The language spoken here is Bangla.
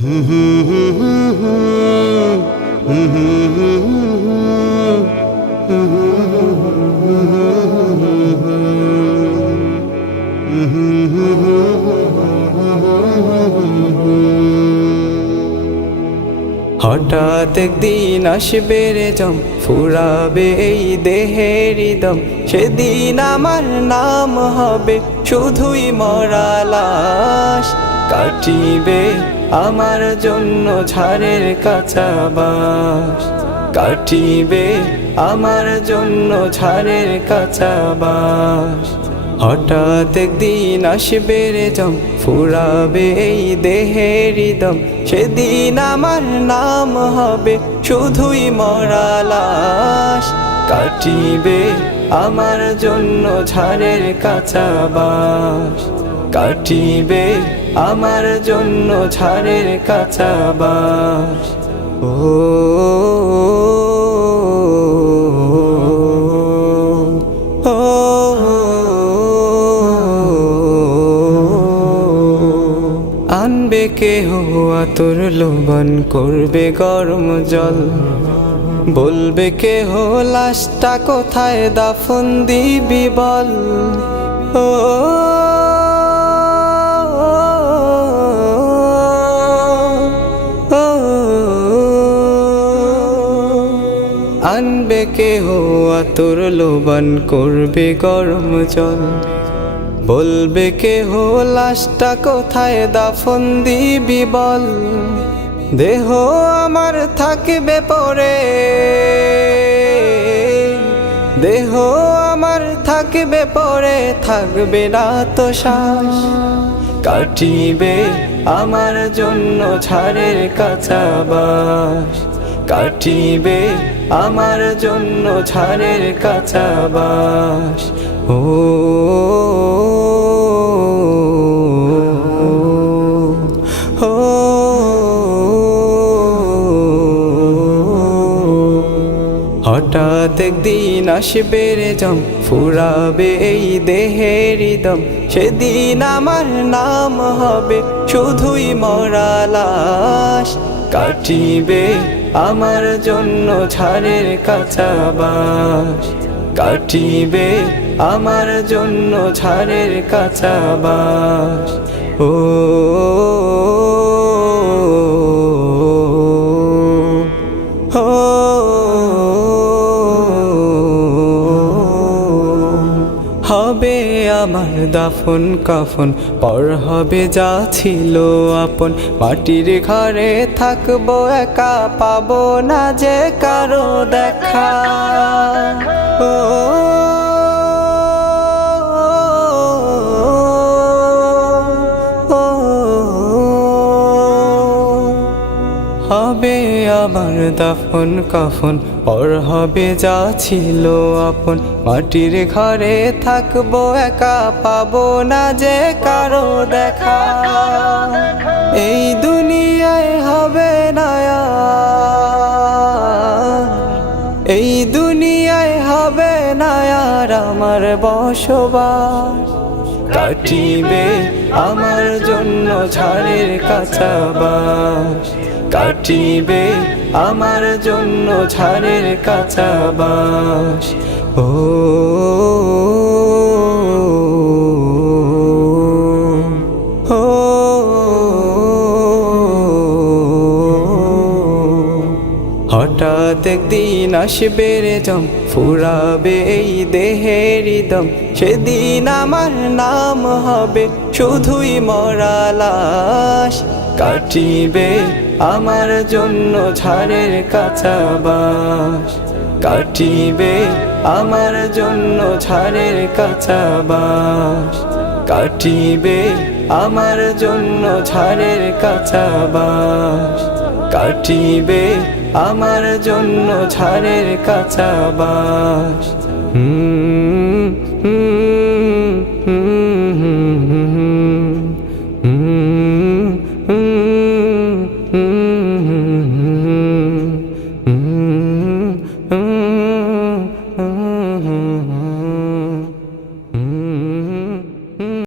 হঠাৎ একদিন আসবে রে জম, ফুরাবে এই দেহের দম। সেদিন আমার নাম হবে শুধুই মরা লাশ। কাটিবে আমার জন্য ঝাড়ের কাঁচা বাঁশ, কাটিবে আমার জন্য ঝাড়ের কাঁচা বাঁশ। হঠাৎ একদিন আসবে রে জম, ফুরাবে এই দেহের দম। সেদিন আমার নাম হবে শুধুই মরা লাশ। কাটিবে আমার জন্য ঝাড়ের কাঁচা বাঁশ, কাটিবে আমার জন্য ঝাড়ের কাঁচা বাঁশ। ও আনবে কেহ আতর লোবন, করবে গরম জল। বলবে কেহ লাশটা কোথায় দাফন দিবি বল। ও আনবে কেহ আতর লোবন, করবে গরম জল। বলবে কেহ লাশটা কোথায় দাফন দিবি বল। দেহ আমার থাকবে পরে, দেহ আমার থাকবে পরে, থাকবে না তো শ্বাস। কাটিবে আমার জন্য ঝাড়ের কাঁচা বাঁশ, কাটিবে আমার জন্য ঝাড়ের কাঁচা বাঁশ। ও হঠাৎ একদিন আসবে রে জম, ফুরাবে এই দেহের দম। সেদিন আমার নাম হবে শুধুই মরা লাশ। কাটিবে আমার জন্য ঝাড়ের কাঁচা বাঁশ, কাটিবে আমার জন্য ঝাড়ের কাঁচা বাঁশ। ও হবে আমার দাফন কাফন, পর হবে যা ছিল আপন। মাটির ঘরে থাকবো একা, পাবো না যে কারো দেখা। ও হবে আমার দাফন কাফন, পর হবে যা ছিল আপন। মাটির ঘরে থাকবো একা, পাবো না যে কারো দেখা। এই দুনিয়ায় হবে না আর, এই দুনিয়ায় হবে না আর আমার বসবাস। কাটিবে আমার জন্য ঝাড়ের কাঁচা বাঁশ, কাটিবে আমার জন্য ঝাড়ের কাঁচা বাঁশ। ও হঠাৎ একদিন আসবে রে জম, ফুরাবে এই দেহের দম। সেদিন আমার নাম হবে শুধুই মরা লাশ। কাটিবে আমার জন্য ঝাড়ের কাঁচা বাঁশ, কাটিবে আমার জন্য ঝাড়ের কাঁচা বাঁশ, কাটিবে আমার জন্য ঝাড়ের কাঁচা বাঁশ, কাটিবে আমার জন্য ঝাড়ের কাঁচা বাঁশ।